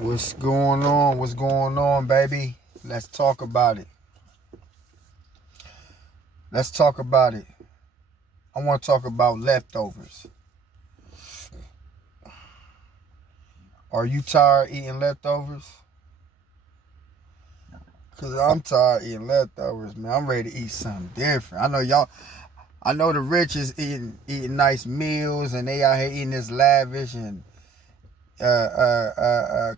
What's going on? What's going on, baby? Let's talk about it. Let's talk about it. I want to talk about leftovers. Are you tired eating leftovers? Cause I'm tired eating leftovers, man. I'm ready to eat something different. I know y'all. I know the rich is eating nice meals and they out here eating this lavish and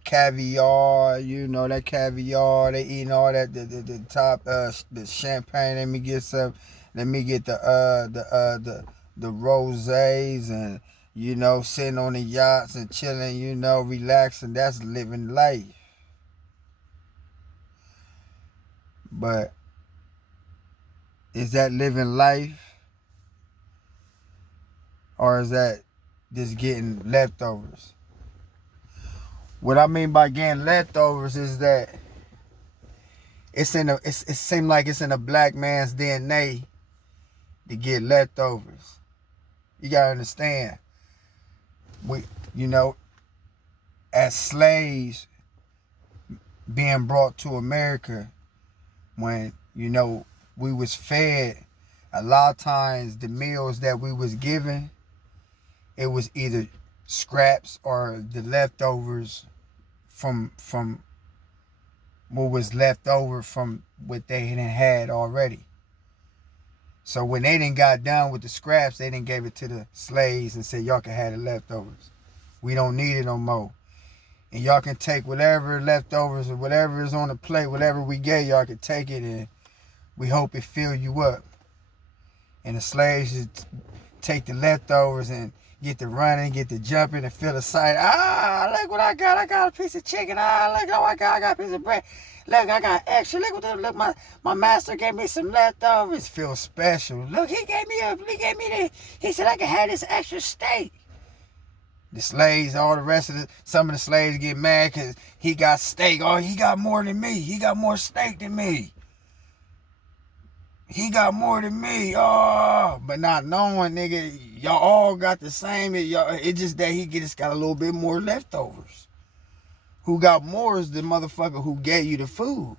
caviar. You know that caviar. They eating all that the top the champagne. Let me get some. Let me get the rosés and sitting on the yachts and chilling. Relaxing. That's living life. But is that living life or is that just getting leftovers? What I mean by getting leftovers is that it seems like it's in a black man's DNA to get leftovers. You gotta understand. We, as slaves being brought to America, when we was fed, a lot of times the meals that we was given, it was either scraps or the leftovers from what was left over from what they had already. So when they didn't got done with the scraps, they didn't give it to the slaves and said, y'all can have the leftovers. We don't need it no more. And y'all can take whatever leftovers or whatever is on the plate, whatever we gave, y'all can take it and we hope it fill you up. And the slaves should take the leftovers and get to running, get to jumping, and feel excited. Look what I got. I got a piece of chicken. Look what I got. I got a piece of bread. Look, I got extra. Look, my master gave me some leftovers. Feel special. Look, he said I could have this extra steak. The slaves, some of the slaves get mad because he got steak. Oh, he got more than me. He got more steak than me. He got more than me. Oh, but not knowing, nigga, y'all all got the same. It's just that he just got a little bit more leftovers. Who got more is the motherfucker who gave you the food.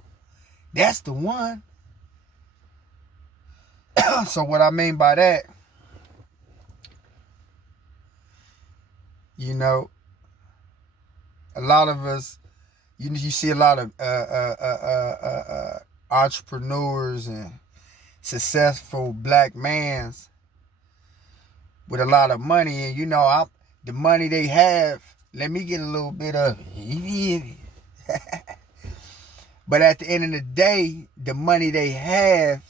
That's the one. So what I mean by that, a lot of us, you see a lot of entrepreneurs and successful black mans with a lot of money, and the money they have, let me get a little bit of it. But at the end of the day, the money they have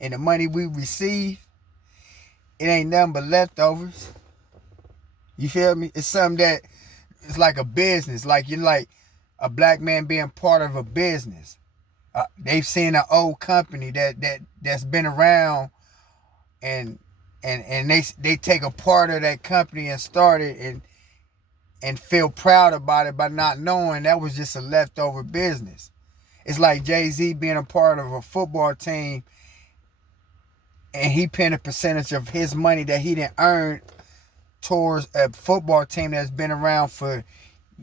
and the money we receive, it ain't nothing but leftovers. You feel me? It's something that it's like a business, like you're like a black man being part of a business. They've seen an old company that's been around, and they take a part of that company and start it and feel proud about it by not knowing that was just a leftover business. It's like Jay-Z being a part of a football team and he paying a percentage of his money that he didn't earn towards a football team that's been around for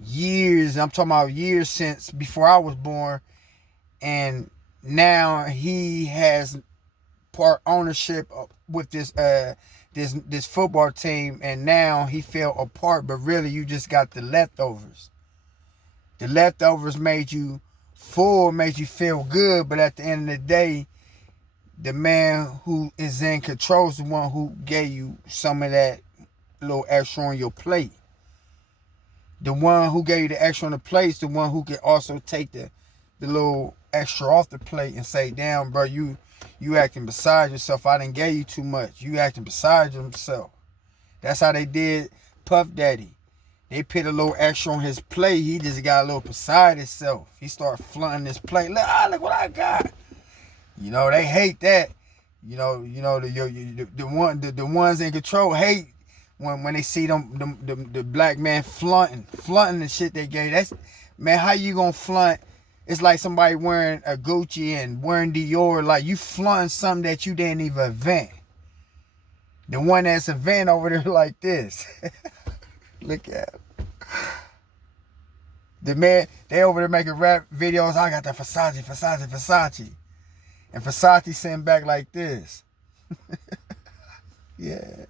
years. I'm talking about years since before I was born. And now he has part ownership with this football team, and now he fell apart. But really, you just got the leftovers. The leftovers made you full, made you feel good. But at the end of the day, the man who is in control is the one who gave you some of that little extra on your plate. The one who gave you the extra on the plate is the one who can also take the little extra off the plate and say, damn, bro, you acting beside yourself. I didn't give you too much. You acting beside yourself. That's how they did Puff Daddy. They put a little extra on his plate. He just got a little beside himself. He started flaunting his plate. Look what I got. They hate that. The ones in control hate when they see the black man flaunting the shit they gave. That's, man, how you gonna flaunt? It's like somebody wearing a Gucci and wearing Dior. Like you flaunting something that you didn't even invent. The one that's invented over there like this. Look at him. The man, they over there making rap videos. I got the Versace. And Versace sitting back like this. Yeah.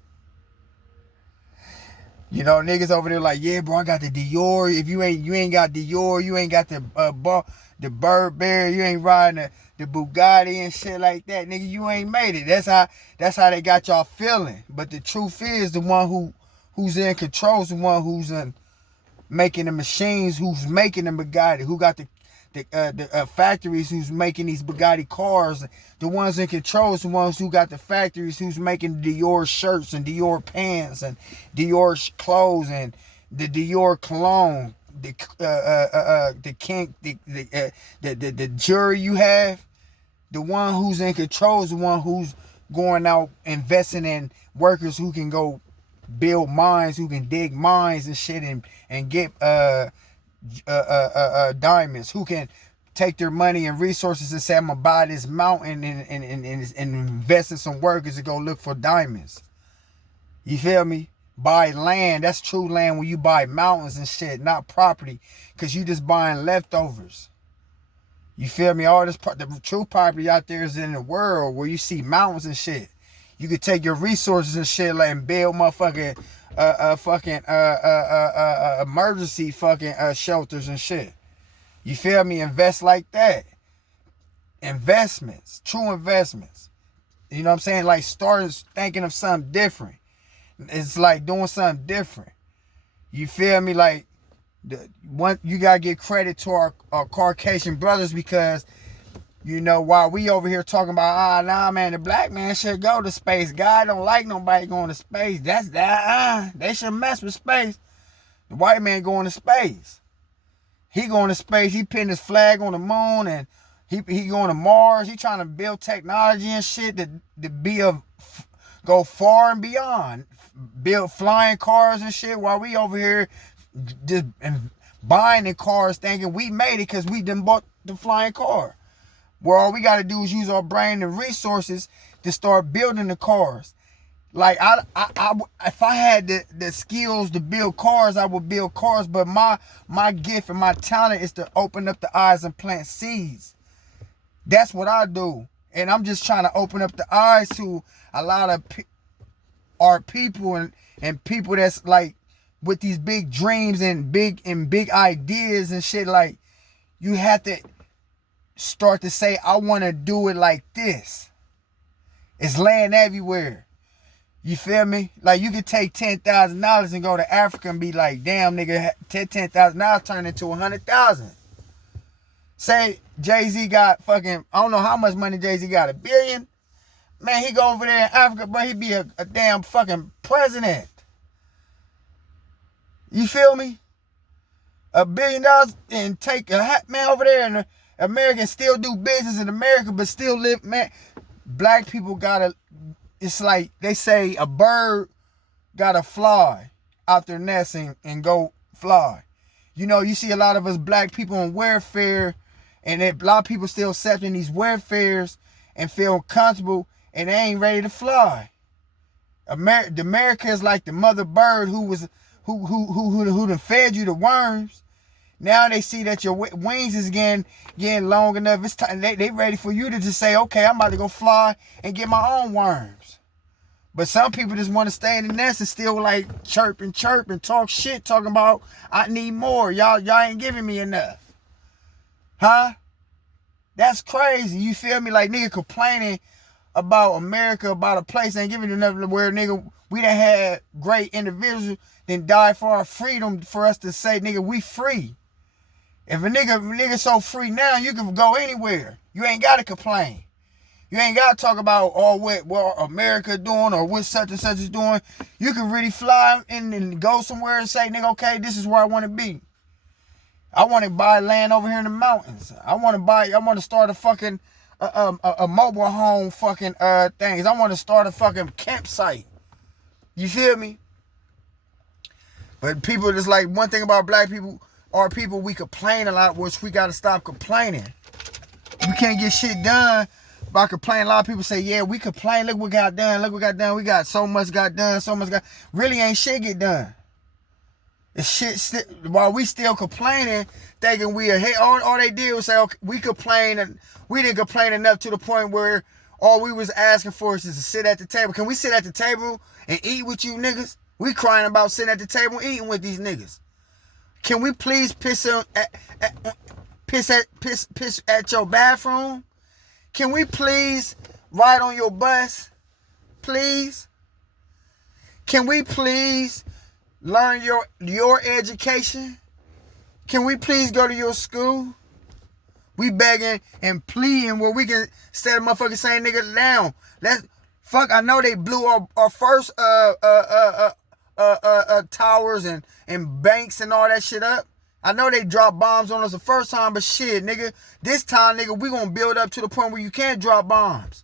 You know, niggas over there like, yeah, bro, I got the Dior. If you ain't got Dior, you ain't got the Burberry, you ain't riding the Bugatti and shit like that, nigga. You ain't made it. That's how they got y'all feeling. But the truth is, the one who's in control is the one who's in making the machines, who's making the Bugatti, who got the factories, who's making these Bugatti cars. The ones in control is the ones who got the factories, who's making Dior shirts and Dior pants and Dior clothes and the Dior cologne. The jury you have. The one who's in control is the one who's going out investing in workers who can go build mines, who can dig mines and shit and get diamonds, who can take their money and resources and say, I'm gonna buy this mountain and invest in some workers to go look for diamonds. You feel me? Buy land. That's true land when you buy mountains and shit, not property, because you just buying leftovers. You feel me? All this the true property out there is in the world where you see mountains and shit. You could take your resources and shit like and build motherfucking emergency fucking shelters and shit. You feel me? Invest like that. Investments, true investments. You know what I'm saying? Like starting thinking of something different. It's like doing something different. You feel me? Like you gotta give credit to our Caucasian brothers, because you know, while we over here talking about, nah, man, the black man should go to space. God don't like nobody going to space. They should mess with space. The white man going to space. He going to space. He pinning his flag on the moon, and he going to Mars. He trying to build technology and shit to go far and beyond. Build flying cars and shit, while we over here just buying the cars thinking we made it because we done bought the flying car. Where all we got to do is use our brain and resources to start building the cars. Like, if I had the skills to build cars, I would build cars. But my gift and my talent is to open up the eyes and plant seeds. That's what I do. And I'm just trying to open up the eyes to a lot of our people and people that's like with these big dreams and big ideas and shit. Like, you have to start to say, I want to do it like this. It's land everywhere. You feel me? Like, you could take $10,000 and go to Africa and be like, damn, nigga, $10,000 turned into 100,000. Say Jay-Z got fucking, I don't know how much money Jay-Z got, $1 billion. Man, he go over there in Africa, but he be a damn fucking president. You feel me? $1 billion and take a hat man over there and Americans still do business in America, but still live, man. Black people gotta, it's like they say a bird gotta fly out their nest and go fly. You know, you see a lot of us black people on welfare, and a lot of people still accepting these welfares and feel comfortable, and they ain't ready to fly. America is like the mother bird who done fed you the worms. Now they see that your wings is getting long enough. It's time. They ready for you to just say, okay, I'm about to go fly and get my own worms. But some people just want to stay in the nest and still like chirp and talk shit, talking about, I need more. Y'all ain't giving me enough. Huh? That's crazy. You feel me? Like, nigga complaining about America, about a place ain't giving you enough, where, nigga, we done had great individuals then died for our freedom, for us to say, nigga, we free. If a nigga so free now, you can go anywhere. You ain't got to complain. You ain't got to talk about what America doing or what such and such is doing. You can really fly in and go somewhere and say, nigga, okay, this is where I want to be. I want to buy land over here in the mountains. I want to start a fucking a mobile home fucking things. I want to start a fucking campsite. You feel me? But people, just like, one thing about black people, our people, we complain a lot, which we got to stop complaining. We can't get shit done by complaining. A lot of people say, yeah, we complain, look what got done, we got so much got done, really ain't shit get done. The shit, while we still complaining, thinking we are hate. All they did was say, okay, we complained, and we didn't complain enough to the point where all we was asking for is to sit at the table. Can we sit at the table and eat with you niggas? We crying about sitting at the table and eating with these niggas. Can we please piss at your bathroom? Can we please ride on your bus? Please? Can we please learn your education? Can we please go to your school? We begging and pleading where we can, instead of motherfucking saying nigga down. I know they blew our first towers and banks and all that shit up. I know they dropped bombs on us the first time, but shit, nigga, this time, nigga, we gonna build up to the point where you can't drop bombs.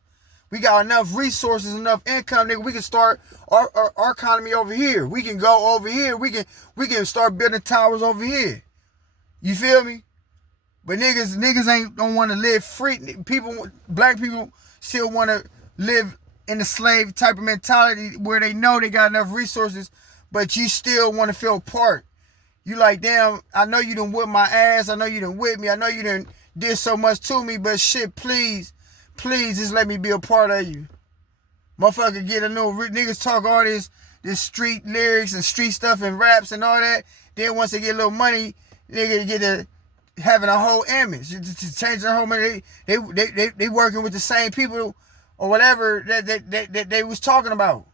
We got enough resources, enough income, nigga. We can start our economy over here. We can go over here. We can start building towers over here. You feel me? But niggas don't want to live free. Black people still want to live in the slave type of mentality where they know they got enough resources, but you still want to feel part. You like, damn, I know you done whip my ass. I know you done whip me. I know you done did so much to me, but shit, please just let me be a part of you. Motherfucker get a new, niggas talk all this street lyrics and street stuff and raps and all that. Then once they get a little money, nigga get to having a whole image. To change their whole money, they working with the same people or whatever that they was talking about.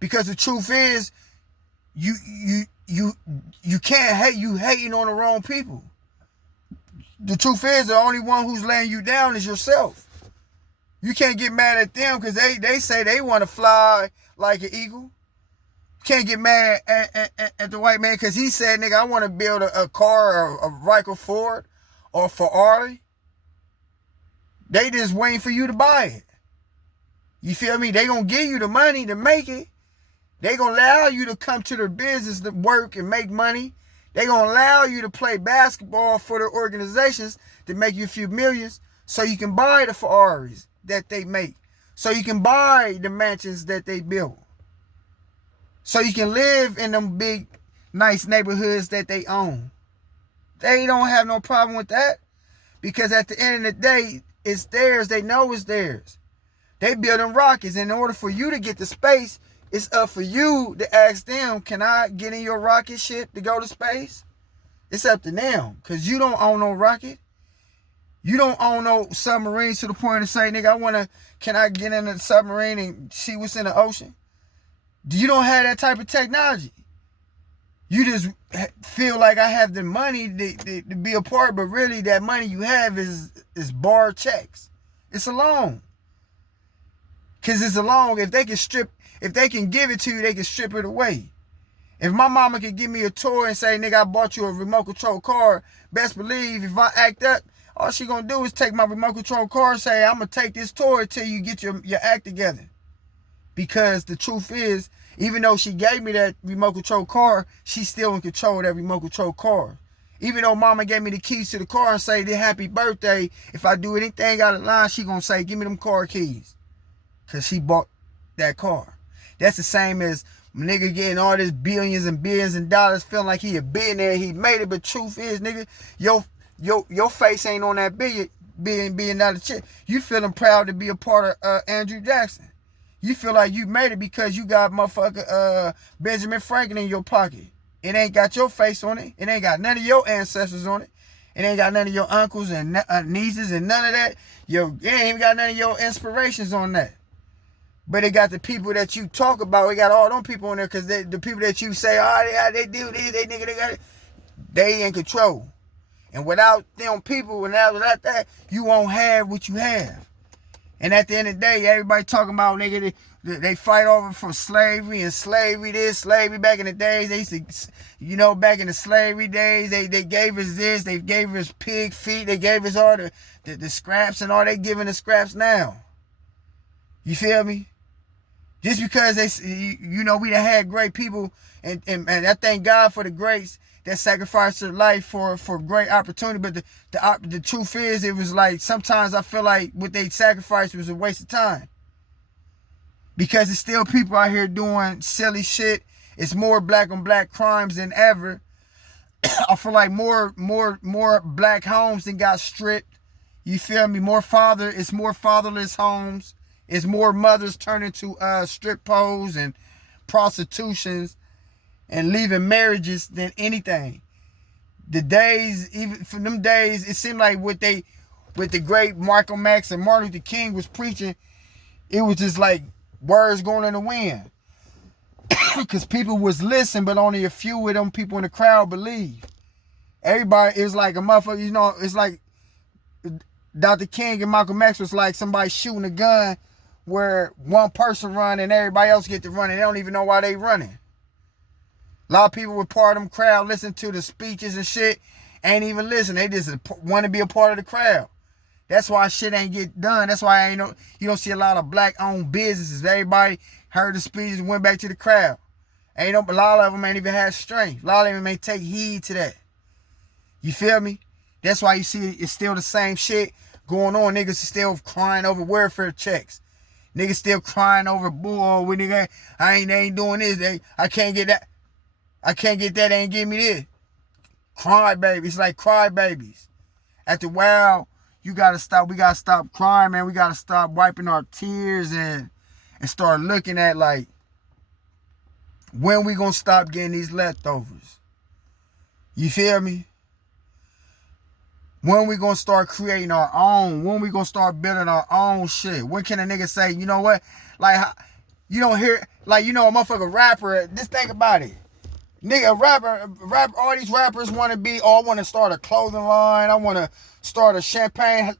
Because the truth is, you can't hate, you hating on the wrong people. The truth is, the only one who's laying you down is yourself. You can't get mad at them because they say they want to fly like an eagle. You can't get mad at the white man because he said, nigga, I want to build a car, a Riker Ford or a Ferrari. They just waiting for you to buy it. You feel me? They gonna give you the money to make it. They gonna allow you to come to their business to work and make money. They gonna allow you to play basketball for their organizations to make you a few millions so you can buy the Ferraris that they make. So you can buy the mansions that they build. So you can live in them big, nice neighborhoods that they own. They don't have no problem with that because at the end of the day, it's theirs. They know it's theirs. They building rockets. In order for you to get to space, it's up for you to ask them, can I get in your rocket ship to go to space? It's up to them because you don't own no rocket. You don't own no submarines to the point of say, nigga, can I get in a submarine and see what's in the ocean? You don't have that type of technology. You just feel like I have the money to be a part, but really that money you have is bar checks. It's a loan. Because it's a loan. If they can give it to you, they can strip it away. If my mama can give me a toy and say, nigga, I bought you a remote control car, best believe if I act up, all she gonna do is take my remote control car and say, I'm gonna take this toy till you get your act together. Because the truth is, even though she gave me that remote control car, she's still in control of that remote control car. Even though mama gave me the keys to the car and say, happy birthday, if I do anything out of line, she gonna say, give me them car keys. Because she bought that car. That's the same as nigga getting all this billions and billions of dollars, feeling like he a billionaire, he made it, but truth is, nigga, your face ain't on that billion dollar check. You feeling proud to be a part of Andrew Jackson. You feel like you made it because you got motherfucker Benjamin Franklin in your pocket. It ain't got your face on it. It ain't got none of your ancestors on it. It ain't got none of your uncles and nieces and none of that. It ain't even got none of your inspirations on that. But it got the people that you talk about. We got all them people in there because the people that you say, oh, they do this, they got it. They in control. And without them people, without that, you won't have what you have. And at the end of the day, everybody talking about, nigga, they fight over for slavery and slavery this, slavery back in the days. They used to, back in the slavery days, they gave us this, they gave us pig feet, they gave us all the scraps and all. They giving the scraps now. You feel me? Just because we done had great people, and I thank God for the greats that sacrificed their life for great opportunity. But the truth is, it was like sometimes I feel like what they sacrificed was a waste of time. Because there's still people out here doing silly shit. It's more black on black crimes than ever. I feel like more black homes than got stripped. You feel me? It's more fatherless homes. It's more mothers turning to strip poles and prostitutions and leaving marriages than anything. The days, even from them days, it seemed like with the great Malcolm X and Martin Luther King was preaching, it was just like words going in the wind. Because people was listening, but only a few of them people in the crowd believed. Everybody, it was like a motherfucker, you know, it's like Dr. King and Malcolm X was like somebody shooting a gun where one person run and everybody else get to run and they don't even know why they running. A lot of people were part of them crowd, listen to the speeches and shit, ain't even listen. They just want to be a part of the crowd. That's why shit ain't get done. That's why you don't see a lot of black-owned businesses. Everybody heard the speeches and went back to the crowd. A lot of them ain't even had strength. A lot of them ain't take heed to that. You feel me? That's why you see it's still the same shit going on. Niggas is still crying over welfare checks. Niggas still crying over bull. When nigga, they ain't doing this. I can't get that. I can't get that. They ain't give me this. Cry babies. It's like cry babies. After a while, you gotta stop. We gotta stop crying, man. We gotta stop wiping our tears and start looking at like when we gonna stop getting these leftovers. You feel me? When we gonna start creating our own? When we gonna start building our own shit? When can a nigga say, you know what? Like, you don't hear, like, you know, a motherfucker rapper, just think about it. Nigga, all these rappers want to be, I want to start a clothing line. I want to start a champagne.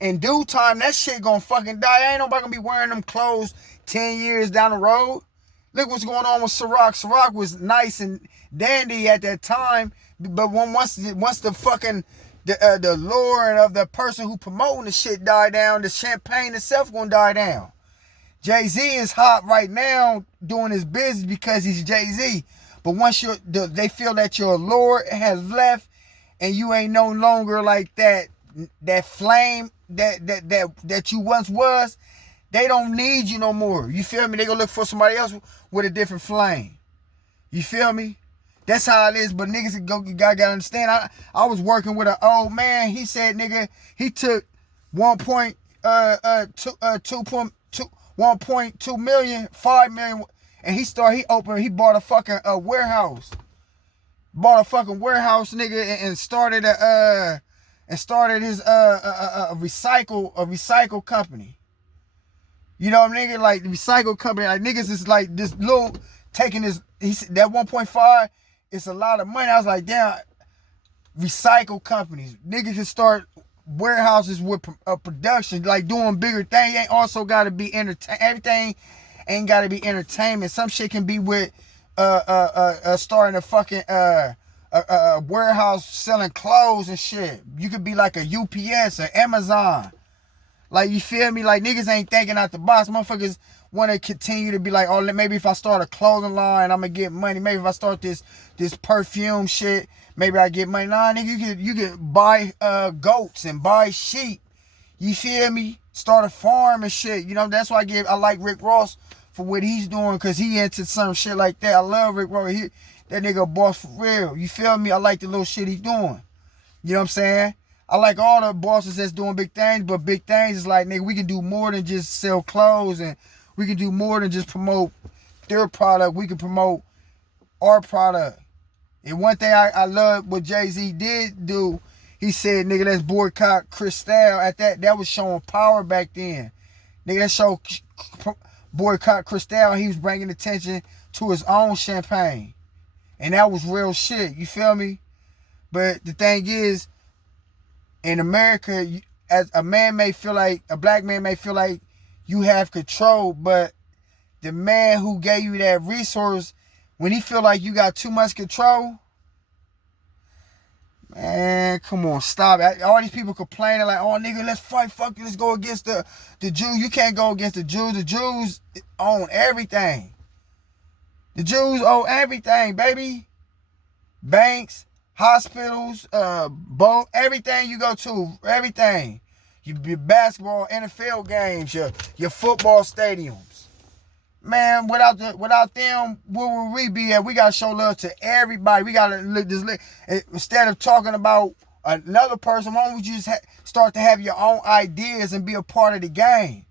In due time, that shit gonna fucking die. Ain't nobody gonna be wearing them clothes 10 years down the road. Look what's going on with Ciroc. Ciroc was nice and dandy at that time, but once the fucking the lure of the person who promoting the shit die down, the champagne itself gonna die down. Jay-Z is hot right now doing his business because he's Jay-Z. But once they feel that your lure has left and you ain't no longer like that flame that you once was, they don't need you no more. You feel me? They gonna look for somebody else with a different flame. You feel me? That's how it is, but niggas gotta understand. I was working with an old man. He said, nigga, he took 1.2 million, 5 million, and he bought a fucking warehouse. Bought a fucking warehouse, nigga, and started his a recycle company. You know what I mean? Like the recycle company, like niggas is like this little taking this. He said that 1.5. It's a lot of money. I was like, damn, recycle companies. Niggas can start warehouses with production, like doing bigger things. Ain't also got to be everything ain't got to be entertainment. Some shit can be with starting a fucking warehouse selling clothes and shit. You could be like a UPS or Amazon. Like, you feel me? Like, niggas ain't thinking out the box. Motherfuckers want to continue to be like, oh, maybe if I start a clothing line, I'm going to get money. Maybe if I start this perfume shit, maybe I get money. Nah, nigga, you could buy goats and buy sheep. You feel me? Start a farm and shit. You know, that's why I like Rick Ross for what he's doing, because he into some shit like that. I love Rick Ross. That nigga a boss for real. You feel me? I like the little shit he's doing. You know what I'm saying? I like all the bosses that's doing big things, but big things is like, nigga, we can do more than just sell clothes, and we can do more than just promote their product. We can promote our product. And one thing I love what Jay-Z did do, he said, nigga, let's boycott Cristal. At that was showing power back then. Nigga, that show boycott Cristal. He was bringing attention to his own champagne. And that was real shit. You feel me? But the thing is, in America, as a man may feel like, a black man may feel like you have control, but the man who gave you that resource, when he feel like you got too much control, man, come on, stop. All these people complaining like, oh, nigga, let's fight, fuck you, let's go against the Jews. You can't go against the Jews. The Jews own everything. The Jews own everything, baby. Banks, hospitals, everything you go to, everything. Your basketball, NFL games, your football stadiums. Man, without them, where would we be at? We gotta show love to everybody. We gotta instead of talking about another person, why don't we just start to have your own ideas and be a part of the game?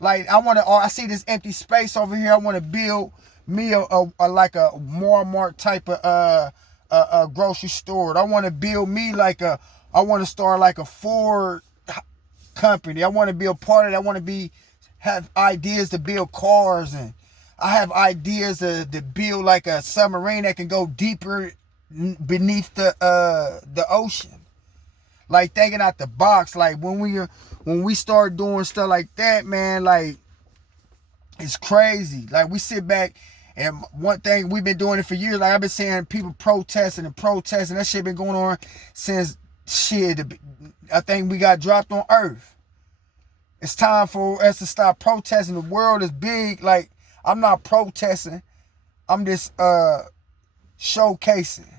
Like I see this empty space over here. I want to build me a like a Walmart type of a grocery store. I want to build me I want to start like a Ford company. I want to be a part of it. I want to have ideas to build cars, and I have ideas to build like a submarine that can go deeper beneath the ocean. Like thinking out the box. Like when we start doing stuff like that, man, like it's crazy. Like we sit back, and one thing we've been doing it for years. Like I've been seeing people protesting. That shit been going on since I think we got dropped on Earth. It's time for us to stop protesting. The world is big. Like, I'm not protesting. I'm just showcasing.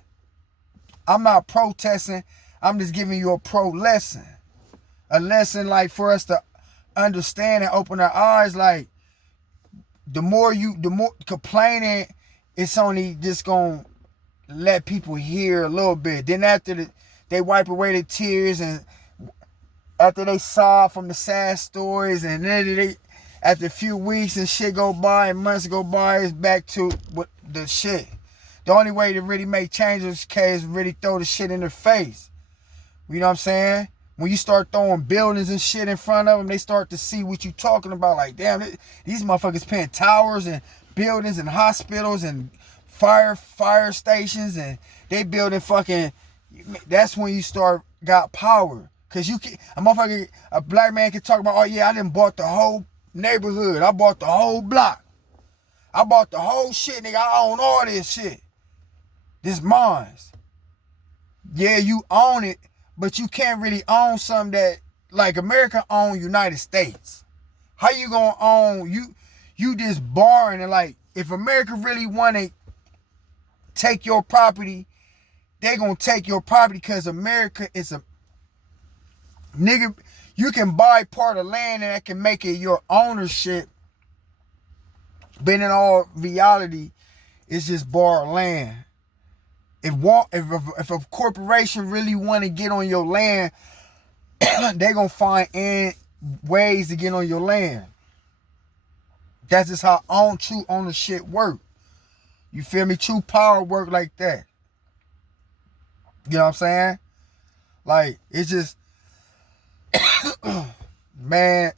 I'm not protesting. I'm just giving you a pro lesson. A lesson like for us to understand and open our eyes. Like, the more complaining, it's only just going to let people hear a little bit. Then after they wipe away the tears, and after they saw from the sad stories, and then after a few weeks and shit go by and months go by, it's back to what the shit. The only way to really make changes is really throw the shit in their face. You know what I'm saying? When you start throwing buildings and shit in front of them, they start to see what you talking about. Like, damn, these motherfuckers paying towers and buildings and hospitals and fire stations, and they building fucking. That's when you got power. Cause a black man can talk about, oh yeah, I done bought the whole neighborhood. I bought the whole block. I bought the whole shit, nigga. I own all this shit. This mine's. Yeah, you own it, but you can't really own something that, like America own United States. How you gonna own, you just borrowing, and like, if America really wanna take your property, they gonna take your property, because America is a, nigga, you can buy part of land and that can make it your ownership. But in all reality, it's just borrowed land. If a corporation really want to get on your land, they gonna find ways to get on your land. That's just how true ownership work. You feel me? True power work like that. You know what I'm saying? Like, it's just, man,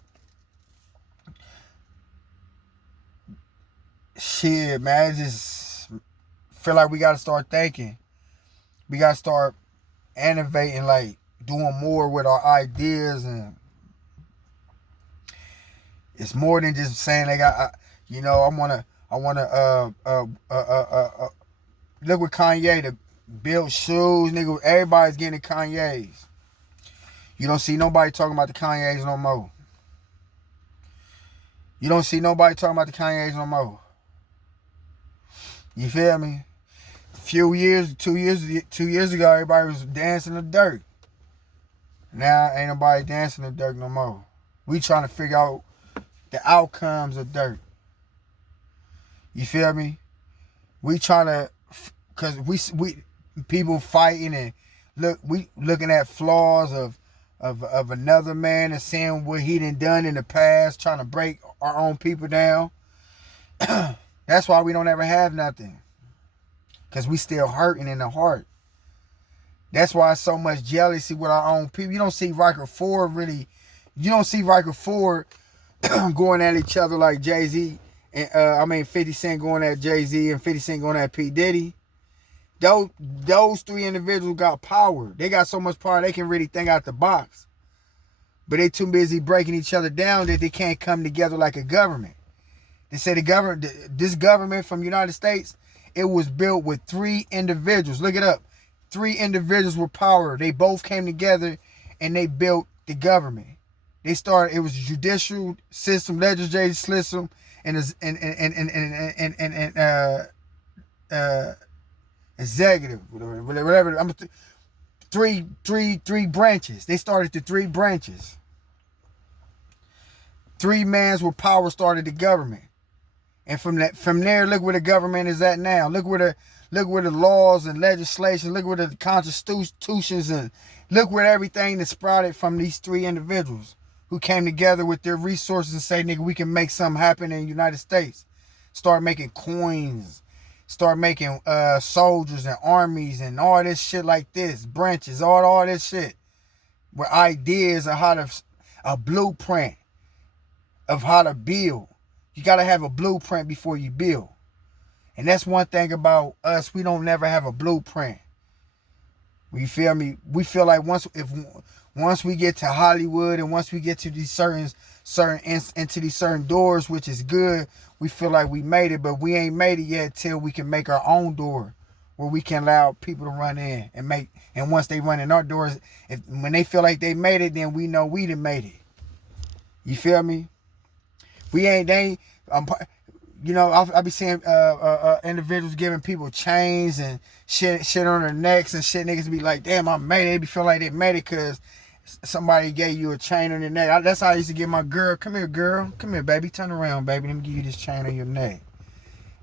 shit, man, I just feel like we gotta start thinking. We gotta start innovating, like doing more with our ideas, and it's more than just saying they got, I wanna look with Kanye to build shoes, nigga. Everybody's getting Kanye's. You don't see nobody talking about the Kanye's no more. You don't see nobody talking about the Kanye's no more. You feel me? Two years ago, everybody was dancing in the dirt. Now ain't nobody dancing in the dirt no more. We trying to figure out the outcomes of dirt. You feel me? We trying to, cause we people fighting, and we looking at flaws of another man and seeing what he done in the past, trying to break our own people down. That's why we don't ever have nothing. Because we still hurting in the heart. That's why so much jealousy with our own people. You don't see Riker Ford going at each other like Jay-Z. And 50 Cent going at Jay-Z and 50 Cent going at P. Diddy. Those three individuals got power. They got so much power they can really think out the box. But they too busy breaking each other down that they can't come together like a government. They say this government from the United States, it was built with 3 individuals. Look it up. 3 individuals with power. They both came together and they built the government. It was a judicial system, legislative system, and executive, whatever. Three branches. They started the 3 branches. 3 mans with power started the government. And from there, look where the government is at now. Look where the laws and legislation, look where the constitutions, and look where everything that sprouted from these three individuals who came together with their resources and say, nigga, we can make something happen in the United States. Start making coins, start making soldiers and armies and all this shit like this, branches, all this shit. With ideas of a blueprint of how to build. You got to have a blueprint before you build. And that's one thing about us. We don't never have a blueprint. You feel me? We feel like once we get to Hollywood and once we get to these certain into these certain doors, which is good, we feel like we made it, but we ain't made it yet till we can make our own door where we can allow people to run in and once they run in our doors, when they feel like they made it, then we know we done made it. You feel me? I be seeing individuals giving people chains and shit on their necks and shit. Niggas be like, damn, I made it. They be feel like they made it because somebody gave you a chain on your neck. That's how I used to give my girl, come here, girl. Come here, baby. Turn around, baby. Let me give you this chain on your neck.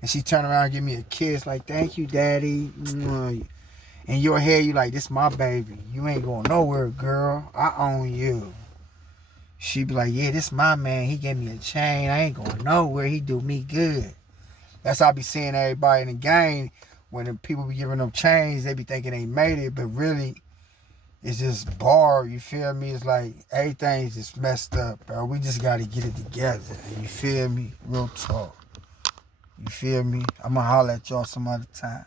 And she turn around and give me a kiss like, thank you, daddy. In your head, you like, this my baby. You ain't going nowhere, girl. I own you. She be like, yeah, this my man. He gave me a chain. I ain't going nowhere. He do me good. That's how I be seeing everybody in the game. When the people be giving them chains, they be thinking they made it. But really, it's just bar. You feel me? It's like everything's just messed up, bro. We just got to get it together. You feel me? Real talk. You feel me? I'm going to holler at y'all some other time.